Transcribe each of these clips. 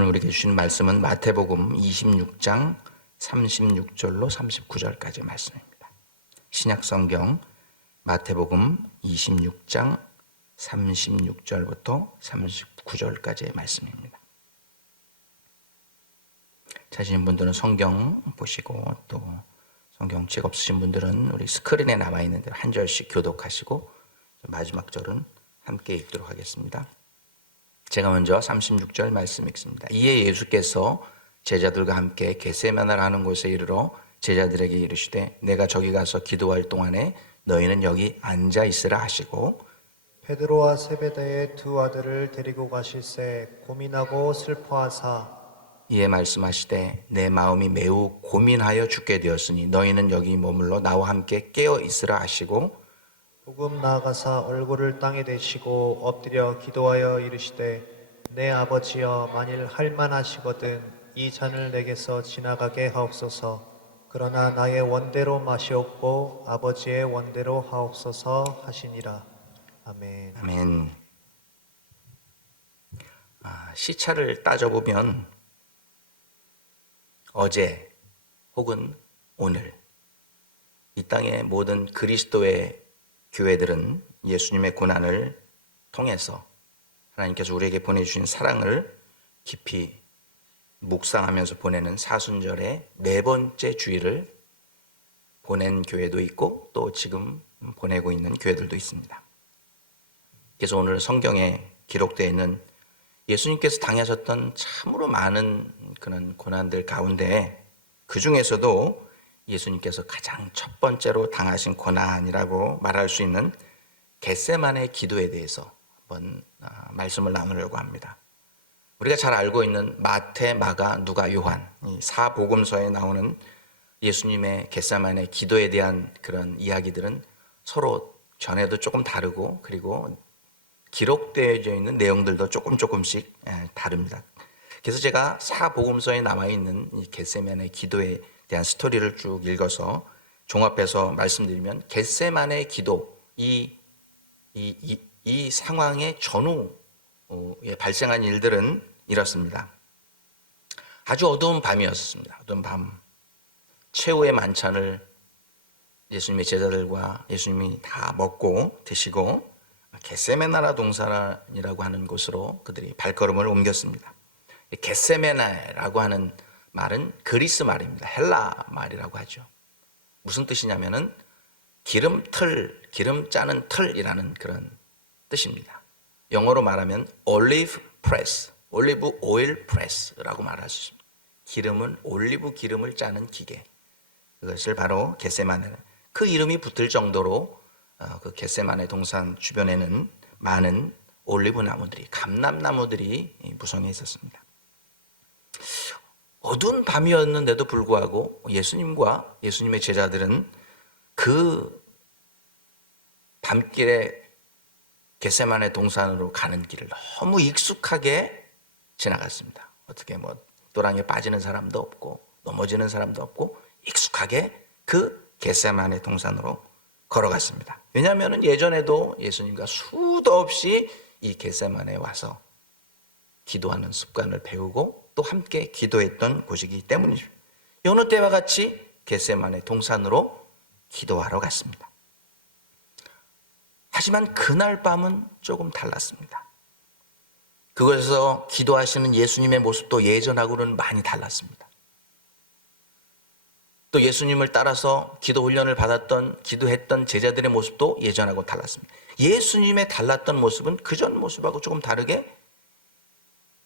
오늘 우리에게 주신 말씀은 마태복음 26장 36절로 39절까지의 말씀입니다. 신약성경 마태복음 26장 36절부터 39절까지의 말씀입니다. 찾으신 분들은 성경 보시고, 또 성경책 없으신 분들은 우리 스크린에 나와 있는 대로 한 절씩 교독하시고 마지막 절은 함께 읽도록 하겠습니다. 제가 먼저 36절 말씀 읽습니다. 이에 예수께서 제자들과 함께 겟세마네라 하는 곳에 이르러 제자들에게 이르시되 내가 저기 가서 기도할 동안에 너희는 여기 앉아 있으라 하시고, 베드로와 세베대의 두 아들을 데리고 가실새 고민하고 슬퍼하사 이에 말씀하시되 내 마음이 매우 고민하여 죽게 되었으니 너희는 여기 머물러 나와 함께 깨어 있으라 하시고, 조금 나아가사 얼굴을 땅에 대시고 엎드려 기도하여 이르시되 내 아버지여, 만일 할만하시거든 이 잔을 내게서 지나가게 하옵소서. 그러나 나의 원대로 마시옵고 아버지의 원대로 하옵소서 하시니라. 아멘. 아멘. 시차를 따져보면 어제 혹은 오늘 이 땅의 모든 그리스도의 교회들은 예수님의 고난을 통해서 하나님께서 우리에게 보내주신 사랑을 깊이 묵상하면서 보내는 사순절의 네 번째 주일을 보낸 교회도 있고, 또 지금 보내고 있는 교회들도 있습니다. 그래서 오늘 성경에 기록되어 있는 예수님께서 당하셨던 참으로 많은 그런 고난들 가운데, 그 중에서도 예수님께서 가장 첫 번째로 당하신 고난이라고 말할 수 있는 겟세마네 기도에 대해서 한번 말씀을 나누려고 합니다. 우리가 잘 알고 있는 마태, 마가, 누가, 요한 이 사복음서에 나오는 예수님의 겟세마네 기도에 대한 그런 이야기들은 서로 전에도 조금 다르고, 그리고 기록되어져 있는 내용들도 조금씩 다릅니다. 그래서 제가 사복음서에 나와 있는 이 겟세마네 기도에 대한 스토리를 쭉 읽어서 종합해서 말씀드리면, 겟세마네 기도 이 상황의 전후에 발생한 일들은 이렇습니다. 아주 어두운 밤이었습니다. 어두운 밤, 최후의 만찬을 예수님의 제자들과 예수님이 다 먹고 드시고 겟세마네 동산이라고 하는 곳으로 그들이 발걸음을 옮겼습니다. 겟세마네라고 하는 말은 그리스 말입니다. 헬라 말이라고 하죠. 무슨 뜻이냐면은 기름 짜는 틀이라는 그런 뜻입니다. 영어로 말하면 올리브 프레스, 올리브 오일 프레스라고 말할 수 있습니다. 기름은 올리브 기름을 짜는 기계, 그것을 바로 겟세마네, 그 이름이 붙을 정도로 그 겟세마네 동산 주변에는 많은 올리브 나무들이, 감람나무들이 무성해 있었습니다. 어두운 밤이었는데도 불구하고 예수님과 예수님의 제자들은 그 밤길에 겟세마네 동산으로 가는 길을 너무 익숙하게 지나갔습니다. 어떻게 또랑에 빠지는 사람도 없고 넘어지는 사람도 없고 익숙하게 그 겟세마네 동산으로 걸어갔습니다. 왜냐하면 예전에도 예수님과 수도 없이 이 겟세마네에 와서 기도하는 습관을 배우고 또 함께 기도했던 곳이기 때문이죠. 여느 때와 같이 겟세마네 동산으로 기도하러 갔습니다. 하지만 그날 밤은 조금 달랐습니다. 그곳에서 기도하시는 예수님의 모습도 예전하고는 많이 달랐습니다. 또 예수님을 따라서 기도 훈련을 받았던, 기도했던 제자들의 모습도 예전하고 달랐습니다. 예수님의 달랐던 모습은 그전 모습하고 조금 다르게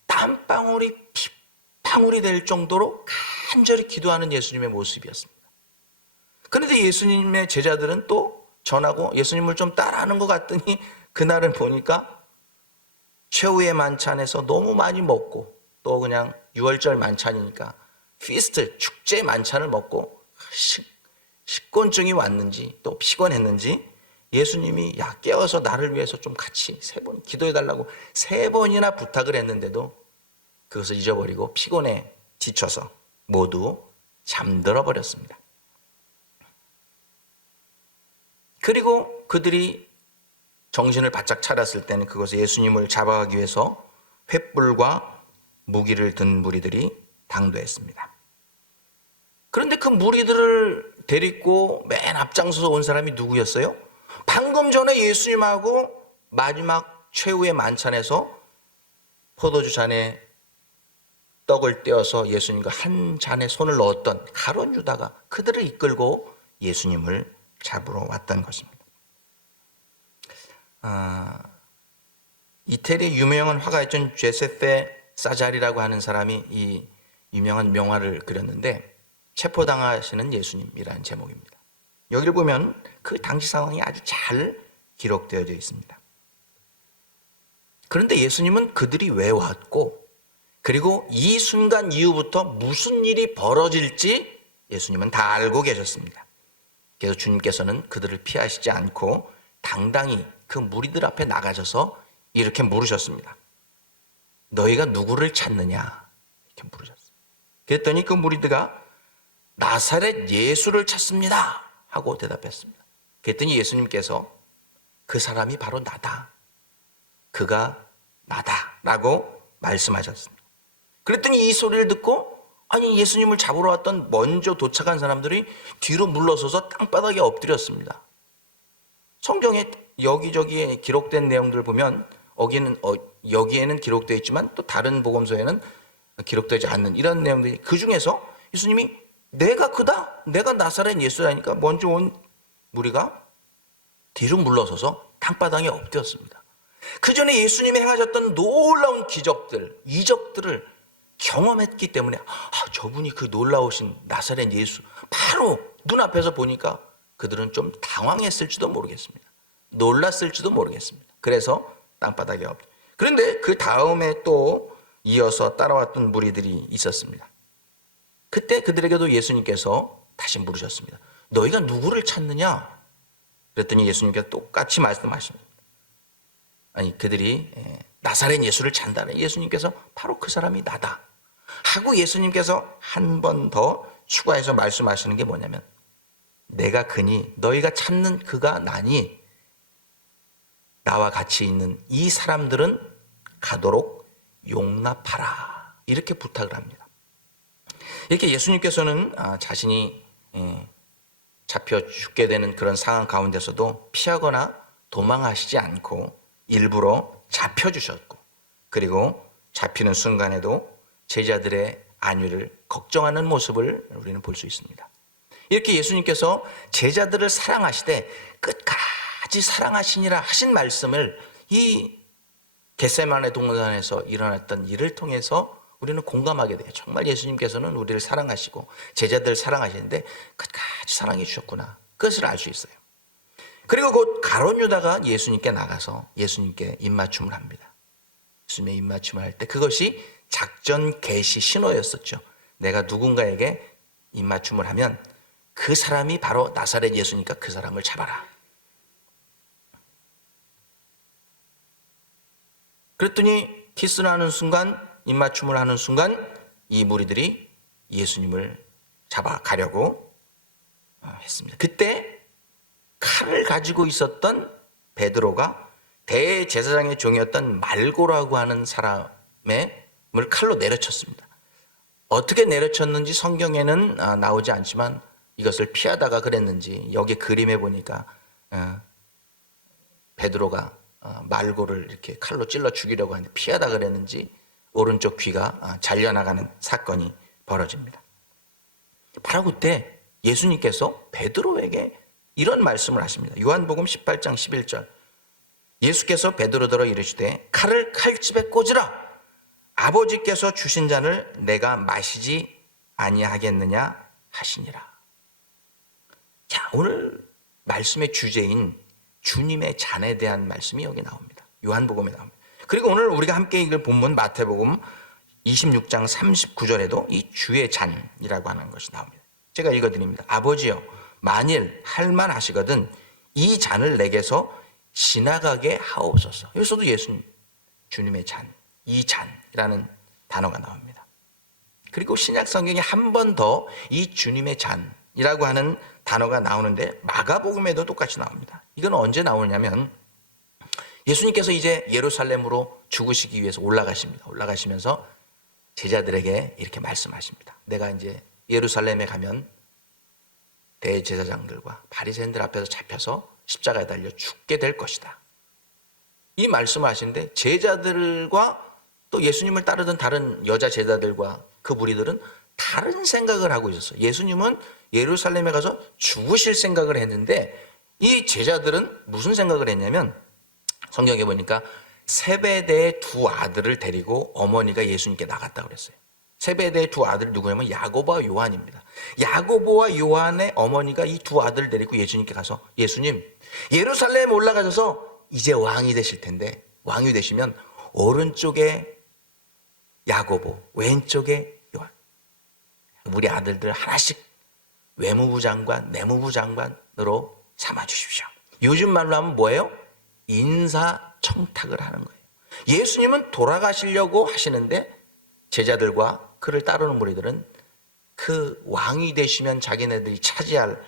땀방울이 핏방울이 될 정도로 간절히 기도하는 예수님의 모습이었습니다. 그런데 예수님의 제자들은 또 전하고 예수님을 좀 따라하는 것 같더니 그날은 보니까 최후의 만찬에서 너무 많이 먹고, 또 그냥 6월절 만찬이니까 피스트, 축제 만찬을 먹고 식곤증이 왔는지 또 피곤했는지 예수님이 깨어서 나를 위해서 좀 같이 3번 기도해달라고 3번이나 부탁을 했는데도 그것을 잊어버리고 피곤에 지쳐서 모두 잠들어 버렸습니다. 그리고 그들이 정신을 바짝 차렸을 때는 그것에 예수님을 잡아가기 위해서 횃불과 무기를 든 무리들이 당도했습니다. 그런데 그 무리들을 데리고 맨 앞장서서 온 사람이 누구였어요? 방금 전에 예수님하고 마지막 최후의 만찬에서 포도주 잔에 떡을 떼어서 예수님과 한 잔에 손을 넣었던 가룟 유다가 그들을 이끌고 예수님을 잡으러 왔던 것입니다. 이태리의 유명한 화가였던 제세페 사자리라고 하는 사람이 이 유명한 명화를 그렸는데 체포당하시는 예수님이라는 제목입니다. 여기를 보면 그 당시 상황이 아주 잘 기록되어져 있습니다. 그런데 예수님은 그들이 왜 왔고 그리고 이 순간 이후부터 무슨 일이 벌어질지 예수님은 다 알고 계셨습니다. 그래서 주님께서는 그들을 피하시지 않고 당당히 그 무리들 앞에 나가셔서 이렇게 물으셨습니다. 너희가 누구를 찾느냐? 이렇게 물으셨어요. 그랬더니 그 무리들가 나사렛 예수를 찾습니다 하고 대답했습니다. 그랬더니 예수님께서 그 사람이 바로 나다. 그가 나다 라고 말씀하셨습니다. 그랬더니 이 소리를 듣고 아니 예수님을 잡으러 왔던 먼저 도착한 사람들이 뒤로 물러서서 땅바닥에 엎드렸습니다. 성경에 여기저기에 기록된 내용들을 보면 여기에는 기록되어 있지만 또 다른 복음서에는 기록되지 않는 이런 내용들이 그 중에서 예수님이 내가 그다? 내가 나사렛 예수라니까 먼저 온 무리가 뒤로 물러서서 땅바닥에 엎드렸습니다. 그 전에 예수님이 행하셨던 놀라운 기적들, 이적들을 경험했기 때문에 저분이 그 놀라우신 나사렛 예수 바로 눈앞에서 보니까 그들은 좀 당황했을지도 모르겠습니다. 놀랐을지도 모르겠습니다. 그래서 땅바닥에 엎드려. 그런데 그 다음에 또 이어서 따라왔던 무리들이 있었습니다. 그때 그들에게도 예수님께서 다시 물으셨습니다. 너희가 누구를 찾느냐? 그랬더니 예수님께서 똑같이 말씀하십니다. 아니 그들이 나사렛 예수를 찾는다네. 예수님께서 바로 그 사람이 나다 하고 예수님께서 한 번 더 추가해서 말씀하시는 게 뭐냐면 내가 그니 너희가 찾는 그가 나니 나와 같이 있는 이 사람들은 가도록 용납하라 이렇게 부탁을 합니다. 이렇게 예수님께서는 자신이 잡혀 죽게 되는 그런 상황 가운데서도 피하거나 도망하시지 않고 일부러 잡혀주셨고 그리고 잡히는 순간에도 제자들의 안위를 걱정하는 모습을 우리는 볼 수 있습니다. 이렇게 예수님께서 제자들을 사랑하시되 끝까지 사랑하시니라 하신 말씀을 이 겟세마네 동산에서 일어났던 일을 통해서 우리는 공감하게 돼요. 정말 예수님께서는 우리를 사랑하시고 제자들을 사랑하시는데 끝까지 사랑해 주셨구나. 그것을 알 수 있어요. 그리고 곧 가룟 유다가 예수님께 나가서 예수님께 입맞춤을 합니다. 예수님의 입맞춤을 할 때 그것이 작전 개시 신호였었죠. 내가 누군가에게 입맞춤을 하면 그 사람이 바로 나사렛 예수니까 그 사람을 잡아라. 그랬더니 키스를 하는 순간, 입맞춤을 하는 순간 이 무리들이 예수님을 잡아가려고 했습니다. 그때 칼을 가지고 있었던 베드로가 대제사장의 종이었던 말고라고 하는 사람을 칼로 내려쳤습니다. 어떻게 내려쳤는지 성경에는 나오지 않지만 이것을 피하다가 그랬는지 여기 그림에 보니까 베드로가 말고를 이렇게 칼로 찔러 죽이려고 하는데 피하다 그랬는지 오른쪽 귀가 잘려나가는 사건이 벌어집니다. 바로 그때 예수님께서 베드로에게 이런 말씀을 하십니다. 요한복음 18장 11절 예수께서 베드로더러 이르시되 칼을 칼집에 꽂으라. 아버지께서 주신 잔을 내가 마시지 아니하겠느냐 하시니라. 자, 오늘 말씀의 주제인 주님의 잔에 대한 말씀이 여기 나옵니다. 요한복음에 나옵니다. 그리고 오늘 우리가 함께 읽을 본문 마태복음 26장 39절에도 이 주의 잔이라고 하는 것이 나옵니다. 제가 읽어드립니다. 아버지여 만일 할만하시거든 이 잔을 내게서 지나가게 하옵소서. 여기서도 예수님 주님의 잔, 이 잔이라는 단어가 나옵니다. 그리고 신약 성경에 한 번 더 이 주님의 잔이라고 하는 단어가 나오는데 마가복음에도 똑같이 나옵니다. 이건 언제 나오냐면 예수님께서 이제 예루살렘으로 죽으시기 위해서 올라가십니다. 올라가시면서 제자들에게 이렇게 말씀하십니다. 내가 이제 예루살렘에 가면 대제사장들과 바리새인들 앞에서 잡혀서 십자가에 달려 죽게 될 것이다. 이 말씀을 하시는데 제자들과 또 예수님을 따르던 다른 여자 제자들과 그 무리들은 다른 생각을 하고 있었어요. 예수님은 예루살렘에 가서 죽으실 생각을 했는데 이 제자들은 무슨 생각을 했냐면 성경에 보니까 세베대의 두 아들을 데리고 어머니가 예수님께 나갔다고 그랬어요. 세베대의 두 아들 누구냐면 야고보와 요한입니다. 야고보와 요한의 어머니가 이 두 아들을 데리고 예수님께 가서 예수님 예루살렘에 올라가셔서 이제 왕이 되실 텐데 왕이 되시면 오른쪽에 야고보 왼쪽에 요한 우리 아들들 하나씩 외무부 장관 내무부 장관으로 삼아주십시오. 요즘 말로 하면 뭐예요? 인사청탁을 하는 거예요. 예수님은 돌아가시려고 하시는데 제자들과 그를 따르는 무리들은 그 왕이 되시면 자기네들이 차지할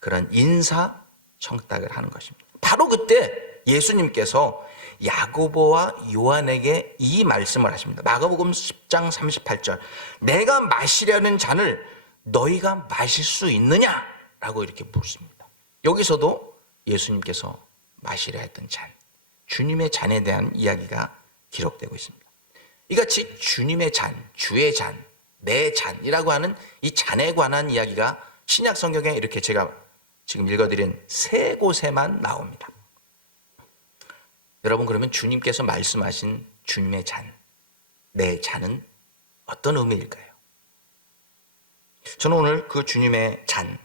그런 인사청탁을 하는 것입니다. 바로 그때 예수님께서 야고보와 요한에게 이 말씀을 하십니다. 마가복음 10장 38절 내가 마시려는 잔을 너희가 마실 수 있느냐? 라고 이렇게 묻습니다. 여기서도 예수님께서 마시려 했던 잔, 주님의 잔에 대한 이야기가 기록되고 있습니다. 이같이 주님의 잔, 주의 잔, 내 잔이라고 하는 이 잔에 관한 이야기가 신약 성경에 이렇게 제가 지금 읽어드린 세 곳에만 나옵니다. 여러분 그러면 주님께서 말씀하신 주님의 잔, 내 잔은 어떤 의미일까요? 저는 오늘 그 주님의 잔,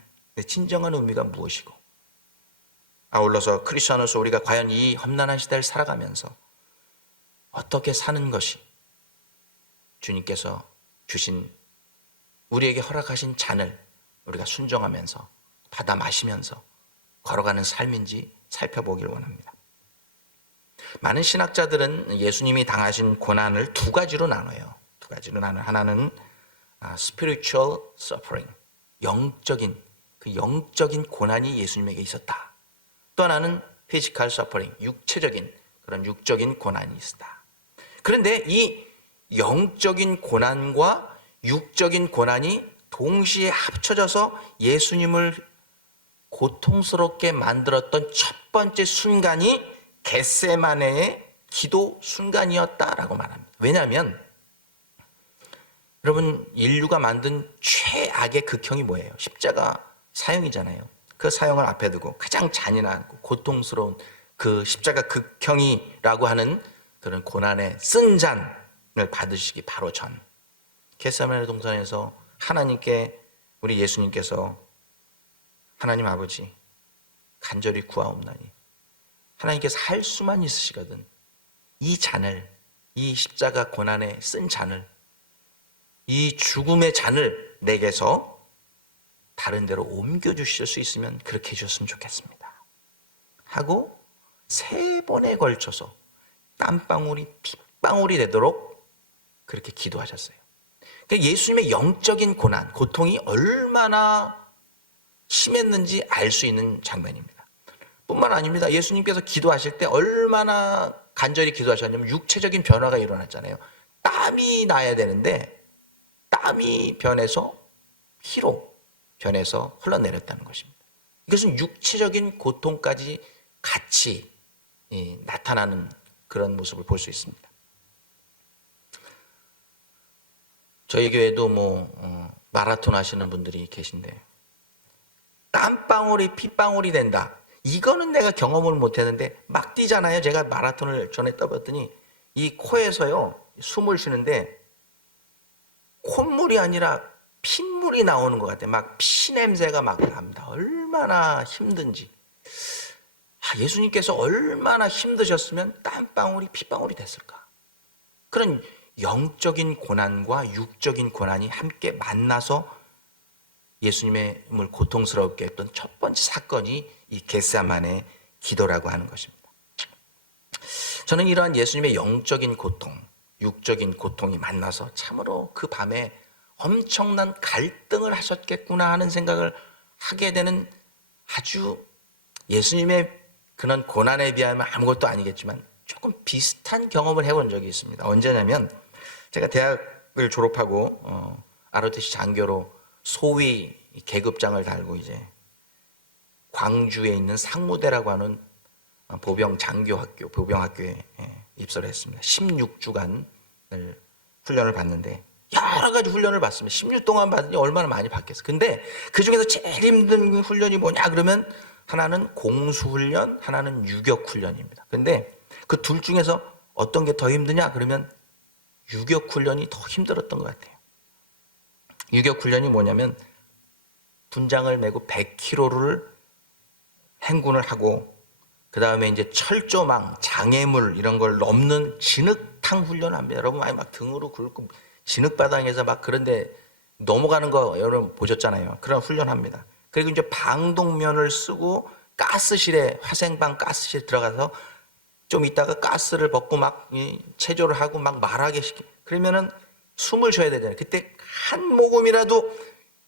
진정한 의미가 무엇이고 아울러서 크리스천으로서 우리가 과연 이 험난한 시대를 살아가면서 어떻게 사는 것이 주님께서 주신 우리에게 허락하신 잔을 우리가 순종하면서 받아 마시면서 걸어가는 삶인지 살펴보길 원합니다. 많은 신학자들은 예수님이 당하신 고난을 두 가지로 나눠요. 두 가지로 나눠요. 하나는 spiritual suffering, 영적인 고난이 예수님에게 있었다. 또 하나는 physical suffering, 그런 육적인 고난이 있었다. 그런데 이 영적인 고난과 육적인 고난이 동시에 합쳐져서 예수님을 고통스럽게 만들었던 첫 번째 순간이 겟세마네의 기도 순간이었다라고 말합니다. 왜냐하면 여러분 인류가 만든 최악의 극형이 뭐예요? 십자가 사형이잖아요. 그 사형을 앞에 두고 가장 잔인하고 고통스러운 그 십자가 극형이라고 하는 그런 고난의 쓴 잔을 받으시기 바로 전 겟세마네 동산에서 하나님께 우리 예수님께서 하나님 아버지 간절히 구하옵나니 하나님께서 할 수만 있으시거든 이 잔을 이 십자가 고난의 쓴 잔을 이 죽음의 잔을 내게서 다른 데로 옮겨주실 수 있으면 그렇게 해주셨으면 좋겠습니다 하고 3번에 걸쳐서 땀방울이 핏방울이 되도록 그렇게 기도하셨어요. 그러니까 예수님의 영적인 고난, 고통이 얼마나 심했는지 알 수 있는 장면입니다. 뿐만 아닙니다. 예수님께서 기도하실 때 얼마나 간절히 기도하셨냐면 육체적인 변화가 일어났잖아요. 땀이 나야 되는데 땀이 변해서 피로 변해서 흘러내렸다는 것입니다. 이것은 육체적인 고통까지 같이 나타나는 그런 모습을 볼 수 있습니다. 저희 교회도 마라톤 하시는 분들이 계신데 땀방울이 핏방울이 된다. 이거는 내가 경험을 못했는데 막 뛰잖아요. 제가 마라톤을 전에 떠봤더니 이 코에서요 숨을 쉬는데 콧물이 아니라 핏물이 나오는 것 같아요. 막 피 냄새가 막 납니다. 얼마나 힘든지. 예수님께서 얼마나 힘드셨으면 땀방울이 핏방울이 됐을까. 그런 영적인 고난과 육적인 고난이 함께 만나서 예수님을 고통스럽게 했던 첫 번째 사건이 이 겟세마네 기도라고 하는 것입니다. 저는 이러한 예수님의 영적인 고통, 육적인 고통이 만나서 참으로 그 밤에 엄청난 갈등을 하셨겠구나 하는 생각을 하게 되는 아주 예수님의 그런 고난에 비하면 아무것도 아니겠지만 조금 비슷한 경험을 해본 적이 있습니다. 언제냐면 제가 대학 대학을 졸업하고 ROTC 장교로 소위 계급장을 달고 이제 광주에 있는 상무대라고 하는 보병 장교학교, 보병학교에 입소를 했습니다. 16주간을 훈련을 받는데 여러 가지 훈련을 받습니다. 16주 동안 받으니 얼마나 많이 받겠어. 근데 그 중에서 제일 힘든 훈련이 뭐냐 그러면 하나는 공수훈련, 하나는 유격훈련입니다. 근데 그 둘 중에서 어떤 게 더 힘드냐 그러면 유격훈련이 더 힘들었던 것 같아요. 유격훈련이 뭐냐면 분장을 메고 100km를 행군을 하고 그 다음에 이제 철조망, 장애물 이런 걸 넘는 진흙탕 훈련을 합니다. 여러분 많이 막 등으로 긁고 진흙바닥에서 막 그런데 넘어가는 거 여러분 보셨잖아요. 그런 훈련합니다. 그리고 이제 방독면을 쓰고 가스실에 화생방 가스실에 들어가서 좀 있다가 가스를 벗고 막 체조를 하고 막 말하게 시키. 그러면은 숨을 쉬어야 되잖아요. 그때 한 모금이라도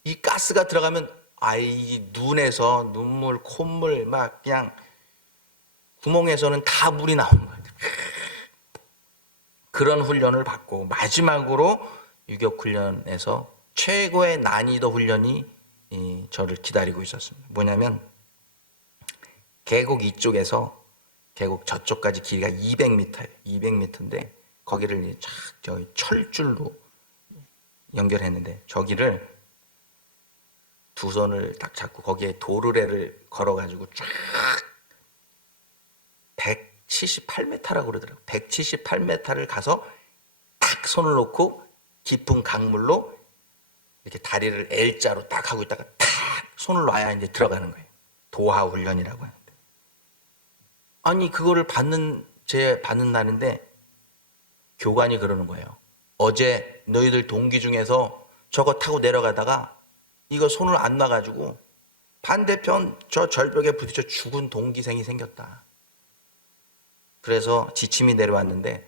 이 가스가 들어가면 아이 눈에서 눈물, 콧물 막 그냥 구멍에서는 다 물이 나오는 거예요. 그런 훈련을 받고 마지막으로 유격훈련에서 최고의 난이도 훈련이 저를 기다리고 있었습니다. 뭐냐면 계곡 이쪽에서 계곡 저쪽까지 길이가 200m예요. 200m인데 거기를 이제 쫙 저기 철줄로 연결했는데 저기를 두 손을 딱 잡고 거기에 도르래를 걸어가지고 쫙 178m라고 그러더라고요. 178m를 가서 딱 손을 놓고 깊은 강물로 이렇게 다리를 L자로 딱 하고 있다가 탁 손을 놔야 이제 들어가는 거예요. 도하 훈련이라고 하는데. 아니 그거를 받는 날인데 교관이 그러는 거예요. 어제 너희들 동기 중에서 저거 타고 내려가다가 이거 손을 안 놔가지고 반대편 저 절벽에 부딪혀 죽은 동기생이 생겼다. 그래서 지침이 내려왔는데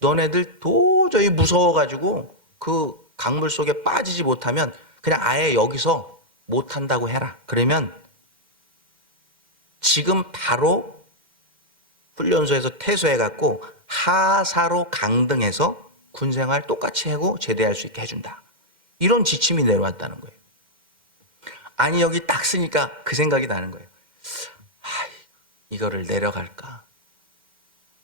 너네들 도저히 무서워가지고 그 강물 속에 빠지지 못하면 그냥 아예 여기서 못한다고 해라. 그러면 지금 바로 훈련소에서 퇴소해갖고 하사로 강등해서 군생활 똑같이 하고 제대할 수 있게 해준다. 이런 지침이 내려왔다는 거예요. 아니 여기 딱 쓰니까 그 생각이 나는 거예요. 이거를 내려갈까?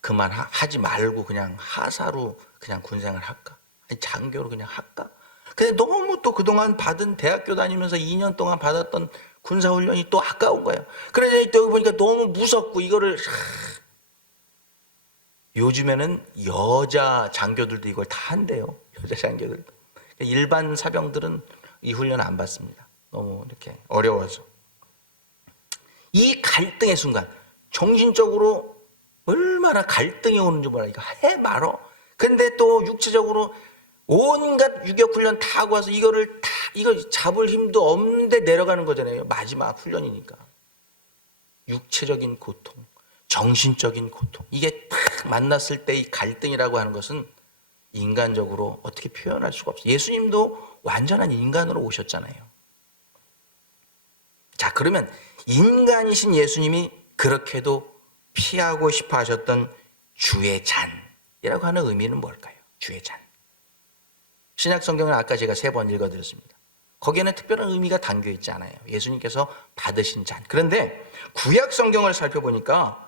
그만하지 말고 그냥 하사로 그냥 군생활 할까? 아니 장교로 그냥 할까? 근데 너무 또 그동안 받은 대학교 다니면서 2년 동안 받았던 군사훈련이 또 아까운 거예요. 그래서 여기 보니까 너무 무섭고 이거를 요즘에는 여자 장교들도 이걸 다 한대요. 여자 장교들도. 일반 사병들은 이 훈련 안 받습니다. 너무 이렇게 어려워서. 이 갈등의 순간 정신적으로 얼마나 갈등이 오는지 몰라. 이거 해 말어. 근데 또 육체적으로 온갖 유격훈련 다 하고 와서 이거 잡을 힘도 없는데 내려가는 거잖아요. 마지막 훈련이니까. 육체적인 고통, 정신적인 고통. 이게 딱 만났을 때 이 갈등이라고 하는 것은 인간적으로 어떻게 표현할 수가 없어요. 예수님도 완전한 인간으로 오셨잖아요. 자, 그러면 인간이신 예수님이 그렇게도 피하고 싶어 하셨던 주의 잔이라고 하는 의미는 뭘까요? 주의 잔. 신약 성경을 아까 제가 3번 읽어드렸습니다. 거기에는 특별한 의미가 담겨 있지 않아요. 예수님께서 받으신 잔. 그런데 구약 성경을 살펴보니까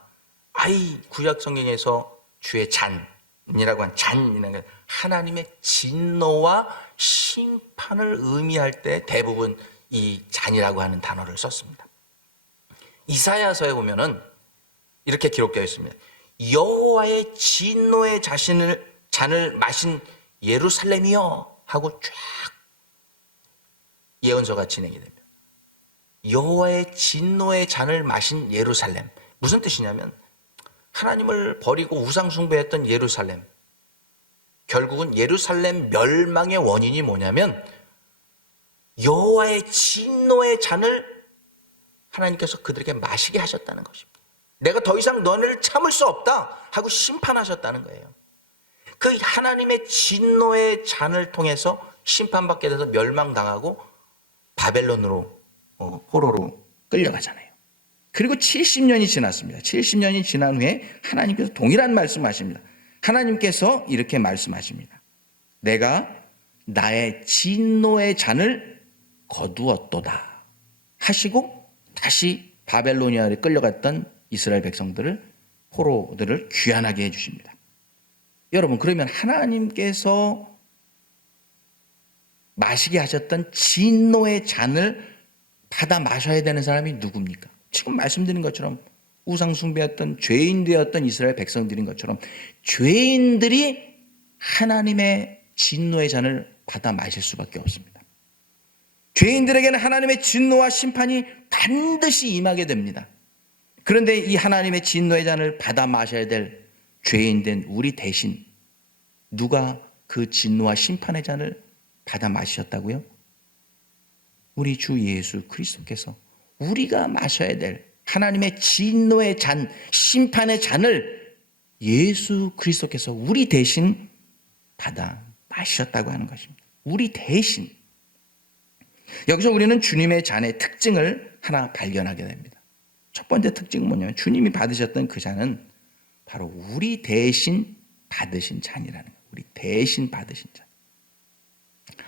구약 성경에서 주의 잔이라고 한 잔이라는 건 하나님의 진노와 심판을 의미할 때 대부분 이 잔이라고 하는 단어를 썼습니다. 이사야서에 보면은 이렇게 기록되어 있습니다. 여호와의 진노의 잔을 마신 예루살렘이여 하고 쫙 예언서가 진행이 됩니다. 여호와의 진노의 잔을 마신 예루살렘. 무슨 뜻이냐면 하나님을 버리고 우상 숭배했던 예루살렘. 결국은 예루살렘 멸망의 원인이 뭐냐면 여호와의 진노의 잔을 하나님께서 그들에게 마시게 하셨다는 것입니다. 내가 더 이상 너네를 참을 수 없다 하고 심판하셨다는 거예요. 그 하나님의 진노의 잔을 통해서 심판받게 돼서 멸망당하고 바벨론으로 포로로 끌려가잖아요. 그리고 70년이 지났습니다. 70년이 지난 후에 하나님께서 동일한 말씀하십니다. 하나님께서 이렇게 말씀하십니다. 내가 나의 진노의 잔을 거두었도다 하시고 다시 바벨로니아에 끌려갔던 이스라엘 백성들을, 포로들을 귀환하게 해주십니다. 여러분, 그러면 하나님께서 마시게 하셨던 진노의 잔을 받아 마셔야 되는 사람이 누굽니까? 지금 말씀드린 것처럼 우상 숭배였던 죄인되었던 이스라엘 백성들인 것처럼 죄인들이 하나님의 진노의 잔을 받아 마실 수밖에 없습니다. 죄인들에게는 하나님의 진노와 심판이 반드시 임하게 됩니다. 그런데 이 하나님의 진노의 잔을 받아 마셔야 될 죄인된 우리 대신 누가 그 진노와 심판의 잔을 받아 마셨다고요? 우리 주 예수 그리스도께서 우리가 마셔야 될 하나님의 진노의 잔, 심판의 잔을 예수 그리스도께서 우리 대신 받아 마셨다고 하는 것입니다. 우리 대신. 여기서 우리는 주님의 잔의 특징을 하나 발견하게 됩니다. 첫 번째 특징은 뭐냐면 주님이 받으셨던 그 잔은 바로 우리 대신 받으신 잔이라는 거예요. 우리 대신 받으신 잔.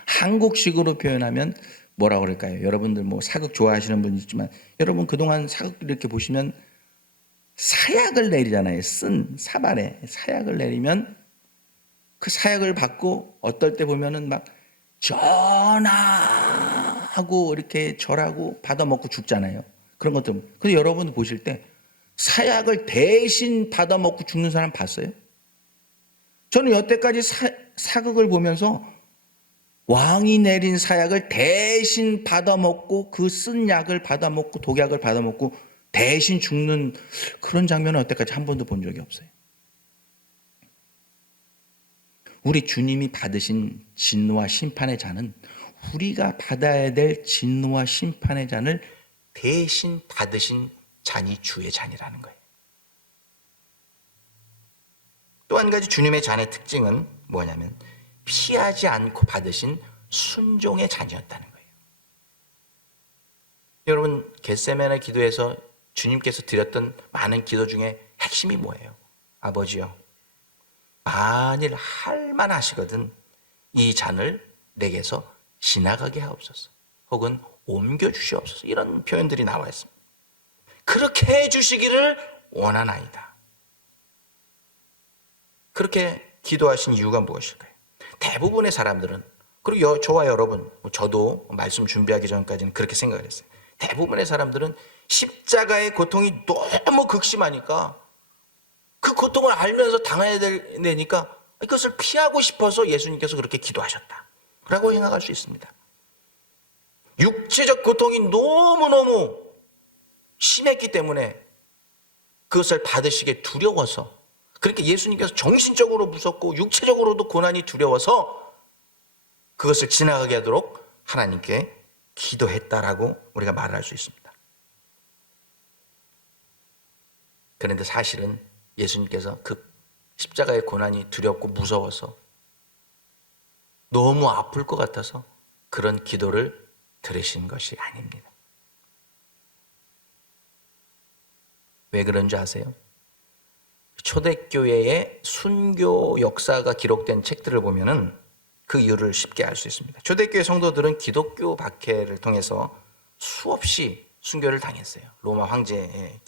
한국식으로 표현하면 뭐라고 그럴까요? 여러분들 뭐 사극 좋아하시는 분 있지만 여러분 그동안 사극 이렇게 보시면 사약을 내리잖아요. 쓴 사발에 사약을 내리면 그 사약을 받고 어떨 때 보면은 막 전하하고 이렇게 절하고 받아먹고 죽잖아요. 그런 것들. 근데 여러분 보실 때 사약을 대신 받아먹고 죽는 사람 봤어요? 저는 여태까지 사극을 보면서 왕이 내린 사약을 대신 받아먹고 그 쓴 약을 받아먹고 독약을 받아먹고 대신 죽는 그런 장면은 여태까지 한 번도 본 적이 없어요. 우리 주님이 받으신 진노와 심판의 잔은 우리가 받아야 될 진노와 심판의 잔을 대신 받으신 잔이 주의 잔이라는 거예요. 또 한 가지 주님의 잔의 특징은 뭐냐면 피하지 않고 받으신 순종의 잔이었다는 거예요. 여러분, 겟세마네 기도에서 주님께서 드렸던 많은 기도 중에 핵심이 뭐예요? 아버지요, 만일 할만하시거든 이 잔을 내게서 지나가게 하옵소서, 혹은 옮겨주시옵소서, 이런 표현들이 나와 있습니다. 그렇게 해주시기를 원하나이다. 그렇게 기도하신 이유가 무엇일까요? 대부분의 사람들은, 그리고 저와 여러분, 저도 말씀 준비하기 전까지는 그렇게 생각을 했어요. 대부분의 사람들은 십자가의 고통이 너무 극심하니까 그 고통을 알면서 당해야 되니까 그것을 피하고 싶어서 예수님께서 그렇게 기도하셨다 라고 생각할 수 있습니다. 육체적 고통이 너무너무 심했기 때문에 그것을 받으시기 두려워서, 그러니까 예수님께서 정신적으로 무섭고 육체적으로도 고난이 두려워서 그것을 지나가게 하도록 하나님께 기도했다라고 우리가 말할 수 있습니다. 그런데 사실은 예수님께서 그 십자가의 고난이 두렵고 무서워서 너무 아플 것 같아서 그런 기도를 들으신 것이 아닙니다. 왜 그런지 아세요? 초대교회의 순교 역사가 기록된 책들을 보면은 그 이유를 쉽게 알 수 있습니다. 초대교회 성도들은 기독교 박해를 통해서 수없이 순교를 당했어요. 로마 황제의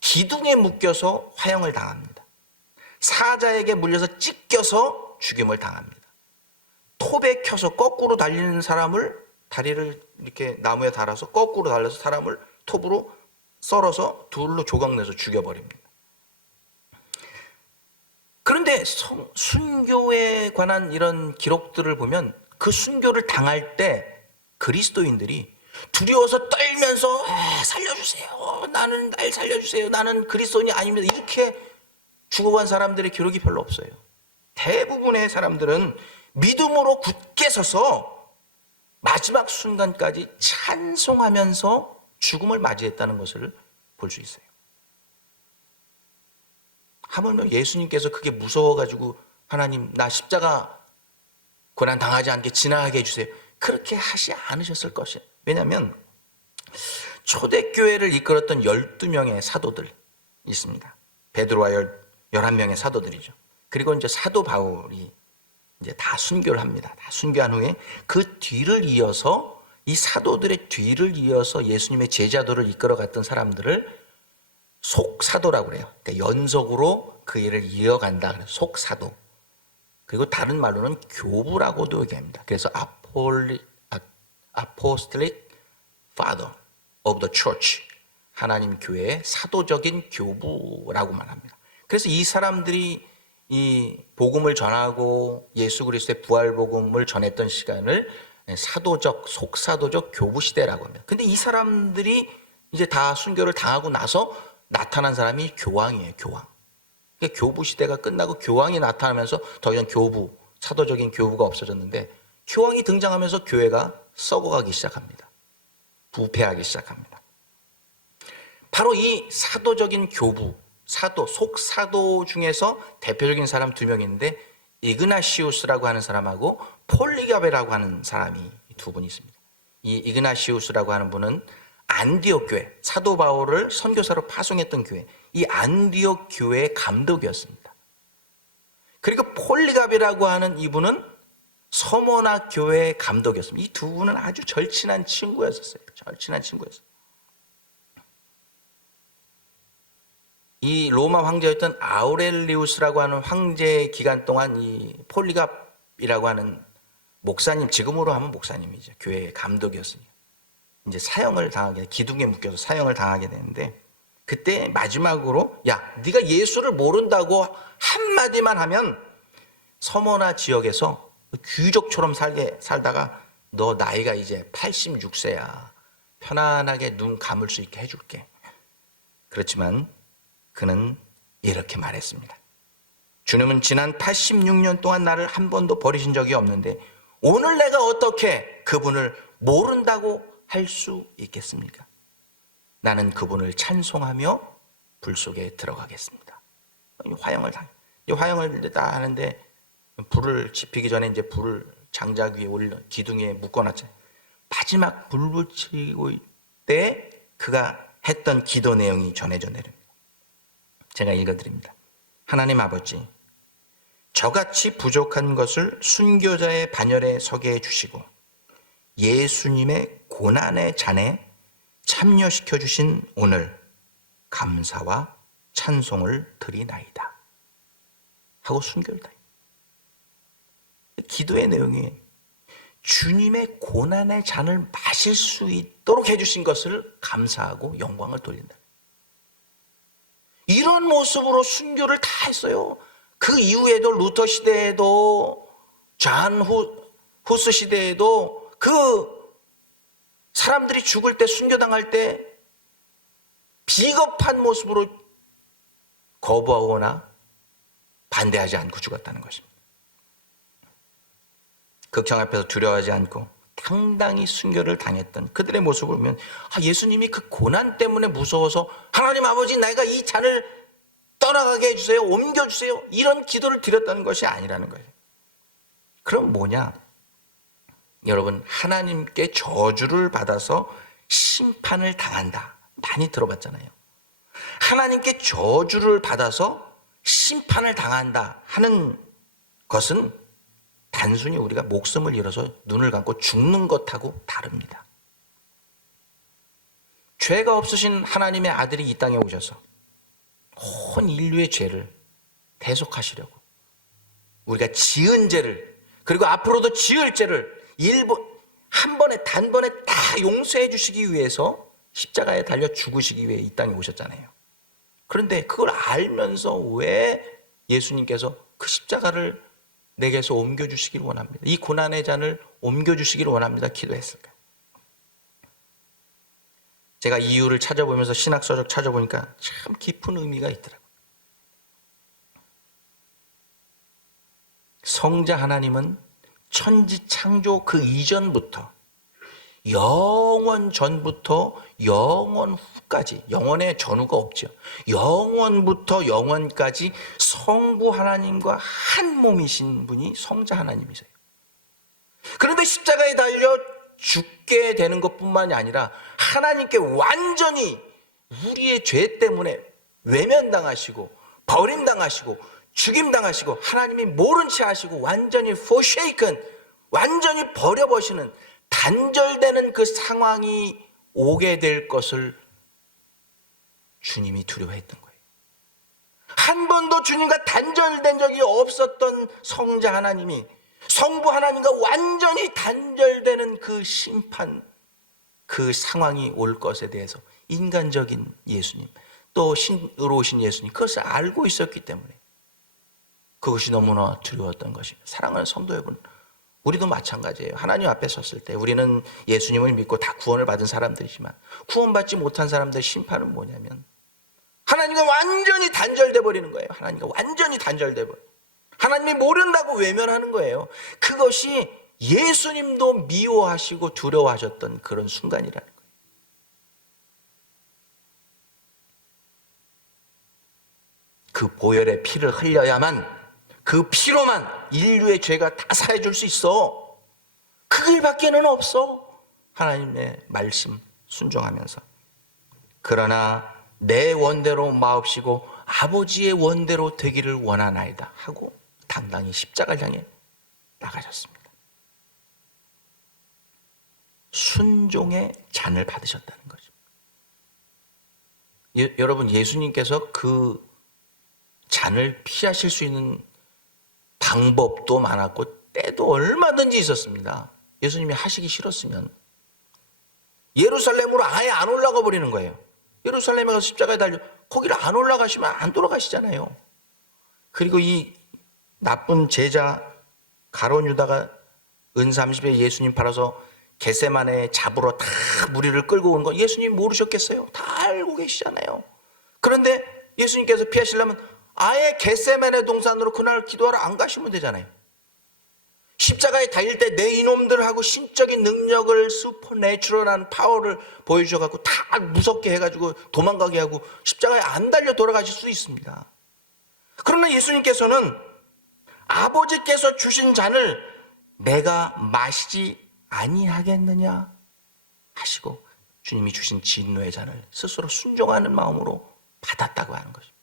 기둥에 묶여서 화형을 당합니다. 사자에게 물려서 찢겨서 죽임을 당합니다. 톱에 켜서 거꾸로 달리는 사람을, 다리를 이렇게 나무에 달아서 거꾸로 달려서 사람을 톱으로 썰어서 둘로 조각내서 죽여버립니다. 그런데 순교에 관한 이런 기록들을 보면 그 순교를 당할 때 그리스도인들이 두려워서 떨면서 살려주세요, 나는 날 살려주세요, 나는 그리스도인이 아닙니다, 이렇게 죽어간 사람들의 기록이 별로 없어요. 대부분의 사람들은 믿음으로 굳게 서서 마지막 순간까지 찬송하면서 죽음을 맞이했다는 것을 볼 수 있어요. 하물며 예수님께서 그게 무서워가지고 하나님 나 십자가 고난 당하지 않게 지나가게 해주세요, 그렇게 하지 않으셨을 것이에요. 왜냐하면 초대교회를 이끌었던 12명의 사도들 있습니다. 베드로와 11명의 사도들이죠. 그리고 이제 사도 바울이 이제 다 순교를 합니다. 다 순교한 후에 그 뒤를 이어서 이 사도들의 뒤를 이어서 예수님의 제자도를 이끌어갔던 사람들을 속사도라고 그래요. 그러니까 연속으로 그 일을 이어간다. 그래서 속사도. 그리고 다른 말로는 교부라고도 얘기합니다. 그래서 Apostolic Father of the Church, 하나님 교회의 사도적인 교부라고 말합니다. 그래서 이 사람들이 이 복음을 전하고 예수 그리스도의 부활 복음을 전했던 시간을 사도적, 속사도적 교부 시대라고 합니다. 근데 이 사람들이 이제 다 순교를 당하고 나서 나타난 사람이 교황이에요, 교황. 그러니까 교부 시대가 끝나고 교황이 나타나면서 더 이상 교부, 사도적인 교부가 없어졌는데 교황이 등장하면서 교회가 썩어가기 시작합니다. 부패하기 시작합니다. 바로 이 사도적인 교부, 사도, 속사도 중에서 대표적인 사람 두 명인데 이그나시우스라고 하는 사람하고 폴리가베라고 하는 사람이 두 분이 있습니다. 이 이그나시우스라고 하는 분은 안디옥 교회, 사도 바울을 선교사로 파송했던 교회, 이 안디옥 교회의 감독이었습니다. 그리고 폴리가베라고 하는 이분은 서모나 교회의 감독이었습니다. 이 두 분은 아주 절친한 친구였었어요. 절친한 친구였어요. 이 로마 황제였던 아우렐리우스라고 하는 황제 기간 동안 이 폴리갑이라고 하는 목사님, 지금으로 하면 목사님이죠. 교회의 감독이었으니까. 이제 사형을 당하게, 기둥에 묶여서 사형을 당하게 되는데 그때 마지막으로 야, 네가 예수를 모른다고 한마디만 하면 서머나 지역에서 귀족처럼 살다가 너 나이가 이제 86세야. 편안하게 눈 감을 수 있게 해줄게. 그렇지만 그는 이렇게 말했습니다. 주님은 지난 86년 동안 나를 한 번도 버리신 적이 없는데 오늘 내가 어떻게 그분을 모른다고 할 수 있겠습니까? 나는 그분을 찬송하며 불 속에 들어가겠습니다. 화형을 다 하는데 불을 지피기 전에 이제 불을 장작 위에 올려 기둥에 묶어놨잖아요. 마지막 불 붙이고 때 그가 했던 기도 내용이 전해져 내립니다. 제가 읽어드립니다. 하나님 아버지, 저같이 부족한 것을 순교자의 반열에 서게 해주시고 예수님의 고난의 잔에 참여시켜 주신 오늘 감사와 찬송을 드리나이다 하고 순교를 다. 기도의 내용이 주님의 고난의 잔을 마실 수 있도록 해주신 것을 감사하고 영광을 돌린다. 이런 모습으로 순교를 다 했어요. 그 이후에도 루터 시대에도 잔 후스 시대에도 그 사람들이 죽을 때 순교당할 때 비겁한 모습으로 거부하거나 반대하지 않고 죽었다는 것입니다. 극청 앞에서 두려워하지 않고 당당히 순교를 당했던 그들의 모습을 보면 예수님이 그 고난 때문에 무서워서 하나님 아버지 내가 이 잔을 떠나가게 해주세요. 옮겨주세요. 이런 기도를 드렸다는 것이 아니라는 거예요. 그럼 뭐냐? 여러분, 하나님께 저주를 받아서 심판을 당한다. 많이 들어봤잖아요. 하나님께 저주를 받아서 심판을 당한다 하는 것은 단순히 우리가 목숨을 잃어서 눈을 감고 죽는 것하고 다릅니다. 죄가 없으신 하나님의 아들이 이 땅에 오셔서 온 인류의 죄를 대속하시려고 우리가 지은 죄를 그리고 앞으로도 지을 죄를 한 번에 단번에 다 용서해 주시기 위해서 십자가에 달려 죽으시기 위해 이 땅에 오셨잖아요. 그런데 그걸 알면서 왜 예수님께서 그 십자가를 내게서 옮겨주시기를 원합니다. 이 고난의 잔을 옮겨주시기를 원합니다. 기도했을까요? 제가 이유를 찾아보면서 신학서적 찾아보니까 참 깊은 의미가 있더라고요. 성자 하나님은 천지 창조 그 이전부터 영원 전부터 영원 후까지, 영원의 전후가 없죠. 영원부터 영원까지 성부 하나님과 한 몸이신 분이 성자 하나님이세요. 그런데 십자가에 달려 죽게 되는 것뿐만이 아니라 하나님께 완전히 우리의 죄 때문에 외면당하시고 버림당하시고 죽임당하시고 하나님이 모른 채 하시고 완전히 forsaken, 완전히 버려버리시는 단절되는 그 상황이 오게 될 것을 주님이 두려워했던 거예요. 한 번도 주님과 단절된 적이 없었던 성자 하나님이 성부 하나님과 완전히 단절되는 그 심판, 그 상황이 올 것에 대해서 인간적인 예수님, 또 신으로 오신 예수님, 그것을 알고 있었기 때문에 그것이 너무나 두려웠던 것입니다. 사랑하는 성도 여러분, 우리도 마찬가지예요. 하나님 앞에 섰을 때 우리는 예수님을 믿고 다 구원을 받은 사람들이지만 구원받지 못한 사람들의 심판은 뭐냐면 하나님과 완전히 단절돼 버리는 거예요. 하나님과 완전히 단절돼 버려. 하나님이 모른다고 외면하는 거예요. 그것이 예수님도 미워하시고 두려워하셨던 그런 순간이라는 거예요. 그 보혈의 피를 흘려야만, 그 피로만 인류의 죄가 다 사해줄 수 있어. 그 길밖에는 없어. 하나님의 말씀 순종하면서. 그러나 내 원대로 마옵시고 아버지의 원대로 되기를 원하나이다 하고 당당히 십자가를 향해 나가셨습니다. 순종의 잔을 받으셨다는 거죠. 여러분, 예수님께서 그 잔을 피하실 수 있는 방법도 많았고 때도 얼마든지 있었습니다. 예수님이 하시기 싫었으면 예루살렘으로 아예 안 올라가 버리는 거예요. 예루살렘에 가서 십자가에 달려 거기를 안 올라가시면 안 돌아가시잖아요. 그리고 이 나쁜 제자 가룟 유다가 은 30에 예수님 팔아서 겟세마네 잡으러 다 무리를 끌고 온 거 예수님 모르셨겠어요? 다 알고 계시잖아요. 그런데 예수님께서 피하시려면 아예 겟세마네 동산으로 그날 기도하러 안 가시면 되잖아요. 십자가에 달릴 때 내 이놈들하고 신적인 능력을 슈퍼내추럴한 파워를 보여주셔갖고 다 무섭게 해가지고 도망가게 하고 십자가에 안 달려 돌아가실 수 있습니다. 그러나 예수님께서는 아버지께서 주신 잔을 내가 마시지 아니하겠느냐 하시고 주님이 주신 진노의 잔을 스스로 순종하는 마음으로 받았다고 하는 것입니다.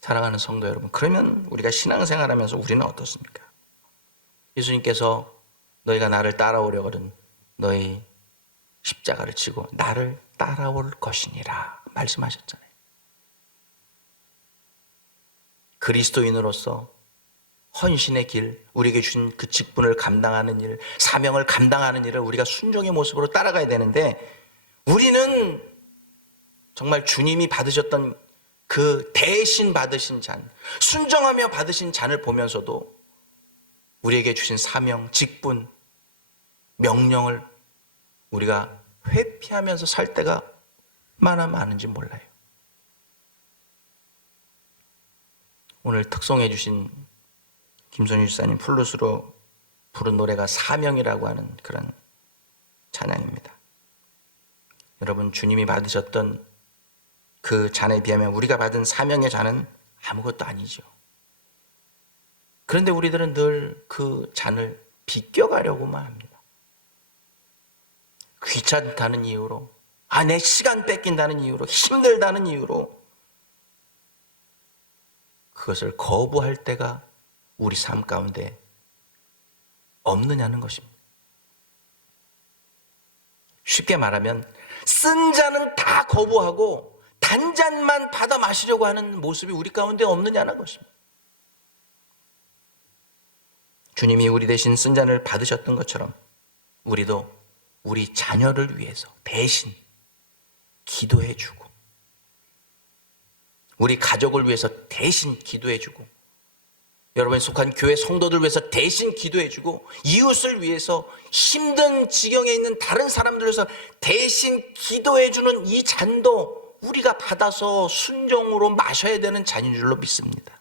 사랑하는 성도 여러분, 그러면 우리가 신앙생활하면서 우리는 어떻습니까? 예수님께서 너희가 나를 따라오려거든 너희 십자가를 지고 나를 따라올 것이니라 말씀하셨잖아요. 그리스도인으로서 헌신의 길, 우리에게 주신 그 직분을 감당하는 일, 사명을 감당하는 일을 우리가 순종의 모습으로 따라가야 되는데 우리는 정말 주님이 받으셨던 그 대신 받으신 잔, 순종하며 받으신 잔을 보면서도 우리에게 주신 사명, 직분, 명령을 우리가 회피하면서 살 때가 얼마나 많은지 몰라요. 오늘 특송해 주신 김선유 집사님 플룻으로 부른 노래가 사명이라고 하는 그런 찬양입니다. 여러분, 주님이 받으셨던 그 잔에 비하면 우리가 받은 사명의 잔은 아무것도 아니죠. 그런데 우리들은 늘 그 잔을 비껴가려고만 합니다. 귀찮다는 이유로, 내 시간 뺏긴다는 이유로, 힘들다는 이유로 그것을 거부할 때가 우리 삶 가운데 없느냐는 것입니다. 쉽게 말하면 쓴 잔은 다 거부하고 단잔만 받아 마시려고 하는 모습이 우리 가운데 없느냐는 것입니다. 주님이 우리 대신 쓴 잔을 받으셨던 것처럼 우리도 우리 자녀를 위해서 대신 기도해주고 우리 가족을 위해서 대신 기도해주고 여러분이 속한 교회 성도들 위해서 대신 기도해주고 이웃을 위해서 힘든 지경에 있는 다른 사람들 위해서 대신 기도해주는 이 잔도 우리가 받아서 순종으로 마셔야 되는 잔인 줄로 믿습니다.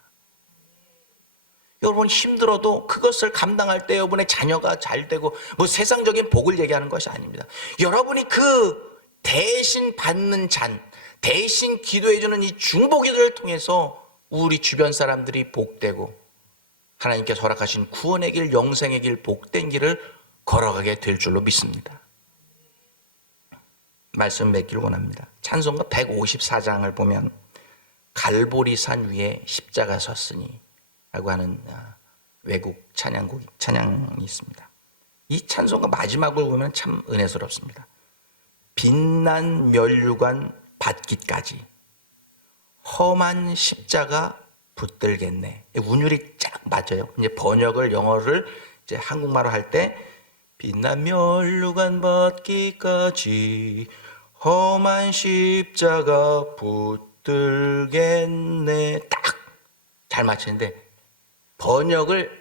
여러분 힘들어도 그것을 감당할 때 여러분의 자녀가 잘 되고 뭐 세상적인 복을 얘기하는 것이 아닙니다. 여러분이 그 대신 받는 잔, 대신 기도해주는 이 중보기도를 통해서 우리 주변 사람들이 복되고 하나님께서 허락하신 구원의 길, 영생의 길, 복된 길을 걸어가게 될 줄로 믿습니다. 말씀 맺기를 원합니다. 찬송가 154장을 보면 갈보리산 위에 십자가 섰으니 라고 하는 외국 찬양이 있습니다. 이 찬송가 마지막을 보면 참 은혜스럽습니다. 빛난 면류관 받기까지 험한 십자가 붙들겠네. 운율이 쫙 맞아요. 이제 번역을 영어를 이제 한국말로 할 때 빛난 면류관 받기까지 험한 십자가 붙들겠네. 딱 잘 맞추는데 번역을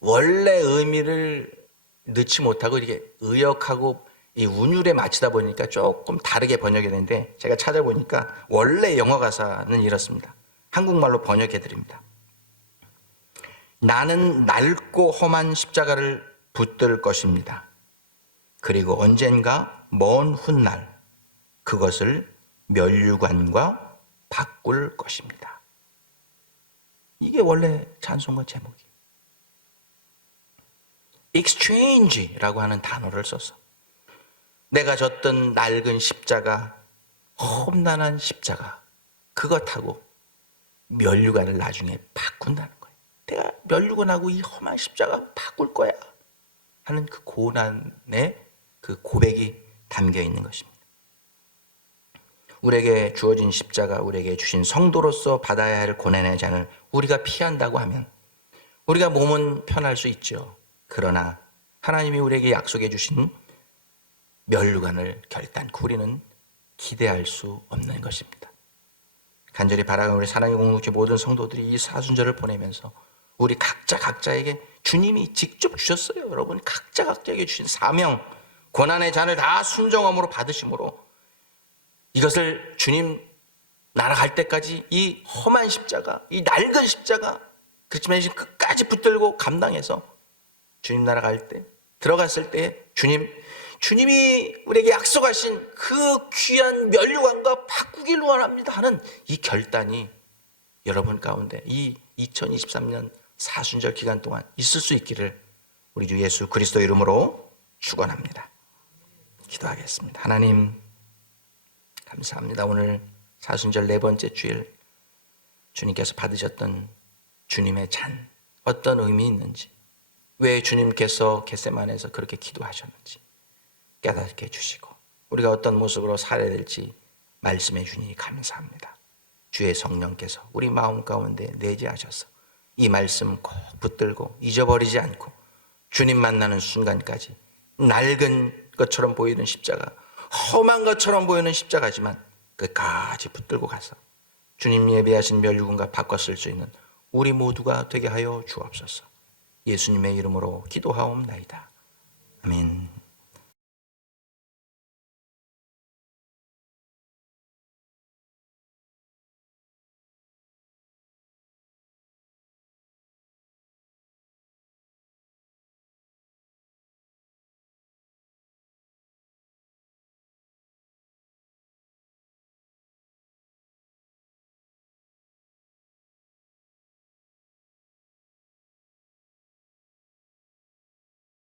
원래 의미를 넣지 못하고 이렇게 의역하고 이 운율에 맞추다 보니까 조금 다르게 번역이 되는데 제가 찾아보니까 원래 영어 가사는 이렇습니다. 한국말로 번역해 드립니다. 나는 낡고 험한 십자가를 붙들 것입니다. 그리고 언젠가 먼 훗날 그것을 면류관과 바꿀 것입니다. 이게 원래 찬송가 제목이에요. exchange라고 하는 단어를 써서 내가 졌던 낡은 십자가, 험난한 십자가, 그것하고 면류관을 나중에 바꾼다는 거예요. 내가 면류관하고 이 험한 십자가 바꿀 거야 하는 그 고난의 그 고백이 담겨 있는 것입니다. 우리에게 주어진 십자가, 우리에게 주신 성도로서 받아야 할 고난의 잔을 우리가 피한다고 하면 우리가 몸은 편할 수 있죠. 그러나 하나님이 우리에게 약속해 주신 면류관을 결단코 우리는 기대할 수 없는 것입니다. 간절히 바라는 우리 사랑의 공동체 모든 성도들이 이 사순절을 보내면서 우리 각자에게 주님이 직접 주셨어요. 여러분 각자에게 주신 사명, 고난의 잔을 다 순종함으로 받으심으로 이것을 주님 날아갈 때까지 이 험한 십자가, 이 낡은 십자가, 그렇지만 이제 끝까지 붙들고 감당해서 주님 날아갈 때, 들어갔을 때 주님이 우리에게 약속하신 그 귀한 면류관과 바꾸기를 원합니다 하는 이 결단이 여러분 가운데 이 2023년 사순절 기간 동안 있을 수 있기를 우리 주 예수 그리스도 이름으로 축원합니다. 기도하겠습니다. 하나님 감사합니다. 오늘 사순절 네 번째 주일 주님께서 받으셨던 주님의 잔 어떤 의미 있는지, 왜 주님께서 겟세마네에서 그렇게 기도하셨는지 깨닫게 해주시고 우리가 어떤 모습으로 살아야 될지 말씀해 주니 감사합니다. 주의 성령께서 우리 마음 가운데 내재하셔서 이 말씀 꼭 붙들고 잊어버리지 않고 주님 만나는 순간까지 낡은 것처럼 보이는 십자가, 험한 것처럼 보이는 십자가지만 끝까지 붙들고 가서 주님 예배하신 면류관과 바꿔 쓸 수 있는 우리 모두가 되게 하여 주옵소서. 예수님의 이름으로 기도하옵나이다. 아멘.